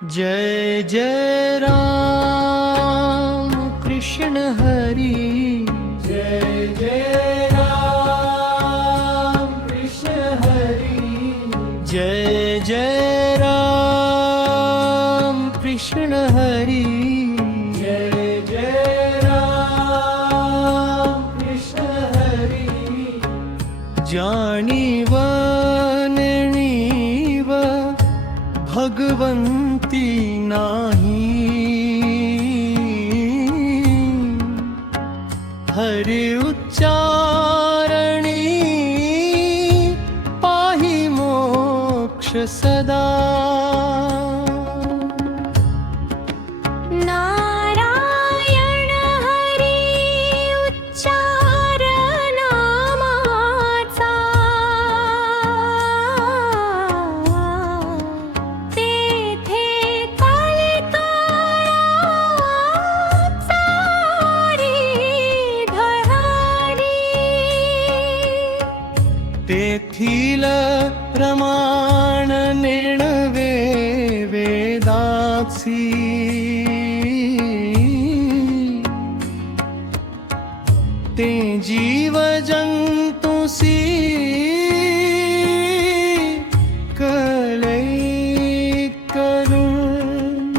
जय जय राम कृष्ण हरी, जय जय राम कृष्ण हरी, जय जय राम कृष्ण हरी, जय जय राम कृष्ण हरी। जाणीव नेणीव भगवंती नाही, हरि उच्चारणी पाहि मोक्ष सदा। नारायण हरी उच्चार नामाचा, तेथे तेथील प्रमाण नेणवे वेदाची, ते जीव जंतुसी कळे करून।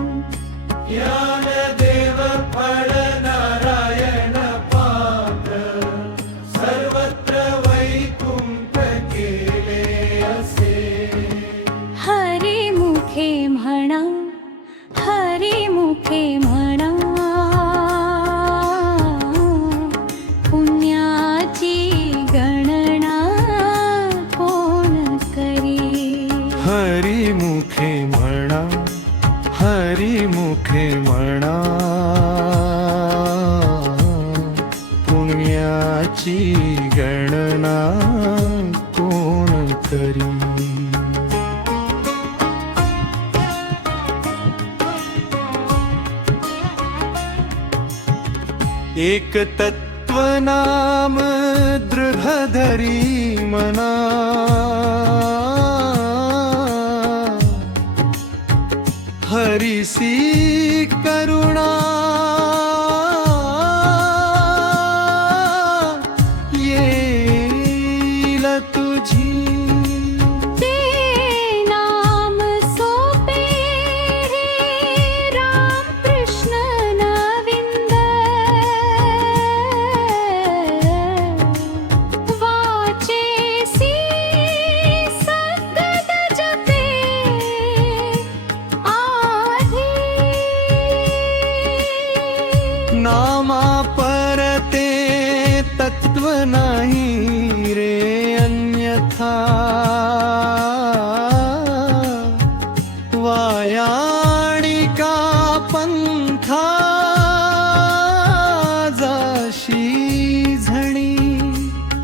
ज्ञानदेव फळ नारायण पात्र, सर्वत्र वैकुंठ केले असे। हरी मुखे म्हणा, हरी मुखे म्हणा, पुण्याची गणना कोण करी। हरी मुखे म्हणा, हरी मुखे म्हणा, पुण्याची गणना कोण करी। एक तत्व नाम दृढ धरी मना, हरिसी करुणा येईल तुझी। ते नाम सोपे रे राम कृष्ण नविंद, वाचेसी सतत जपे आधी। नामा परते तत्व नाही रे अन्यथा, वायाणिका पंथा जाशी झणी।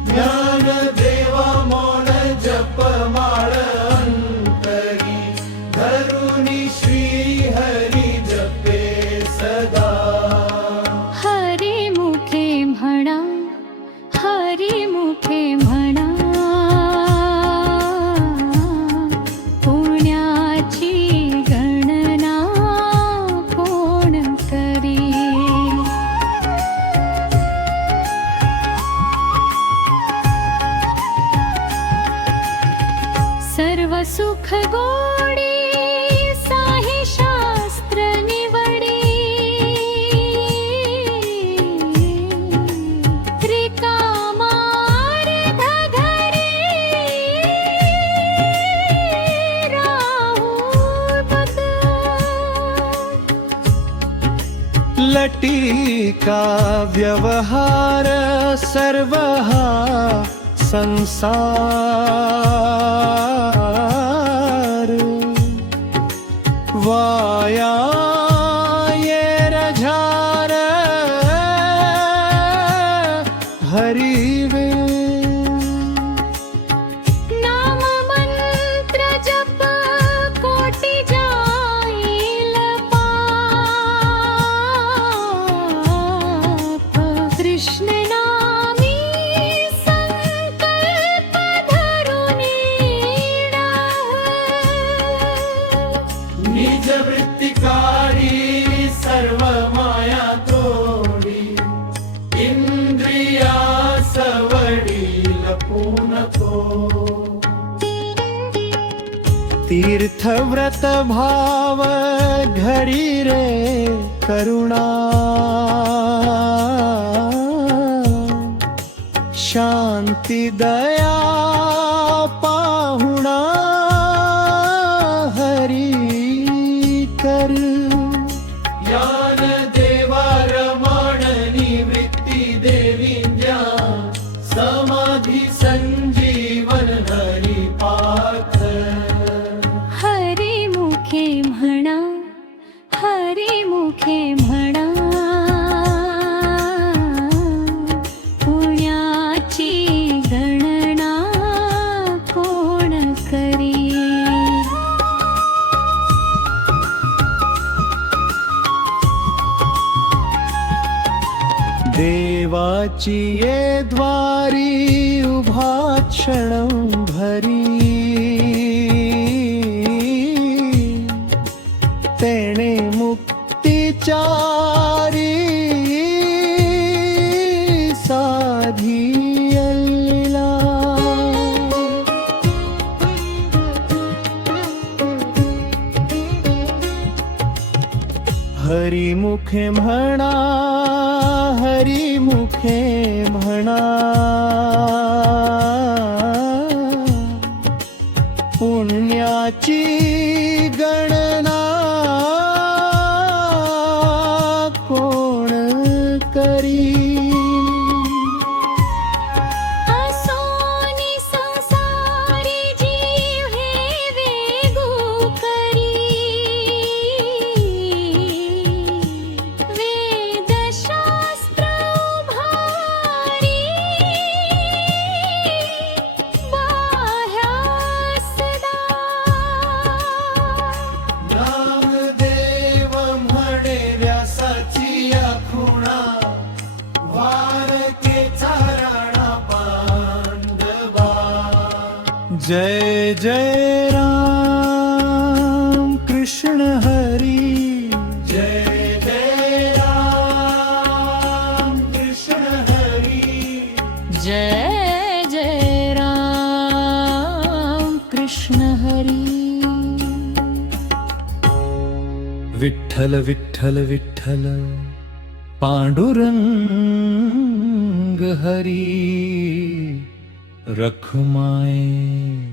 ज्ञान देवा मौन जप माळ अंतरी, धरुनी श्री हरी जपे सदा। हरी मुखे म्हणा, हरी मुखे म्हणा, पुण्याची गणना कोण करी। सर्व सुख गोडी साही शास्त्र निवडी, लटिका व्यवहार सर्व हा संसार, वाया येर झार हरिवे। नाम मंत्र जप कोटी जाईल पाप, कृष्ण नामी संकल्प धरून तीर्थव्रत भाव घरी रे करुणा शांती दया पाहुणा हरी कर ज्ञान देवा रमण निवृत्ती देवींद्या समाधी संजीवन हरी पाथ हरी मुखे म्हणा हरी मुखे म्हणा पुण्याची गणना कोण करी देवाची ये द्वारी उभा क्षण भरी तेणे मुक्तिचारी साधियला हरी मुखे म्हणा हरी मुखे म्हणा पुण्याची गणना कोण करी असोनी संसारी जीव हे वेगू करी वेदशास्त्र उभारी बाह्यासदा नामदेव म्हणे व्यासाची या खुणा वारकेचा राणा पांडवा जय जय राम कृष्ण हरी जय जय राम कृष्ण हरी जय जय राम कृष्ण हरी विठ्ठल विठ्ठल विठ्ठल पांडुरंग हरी रखुमाए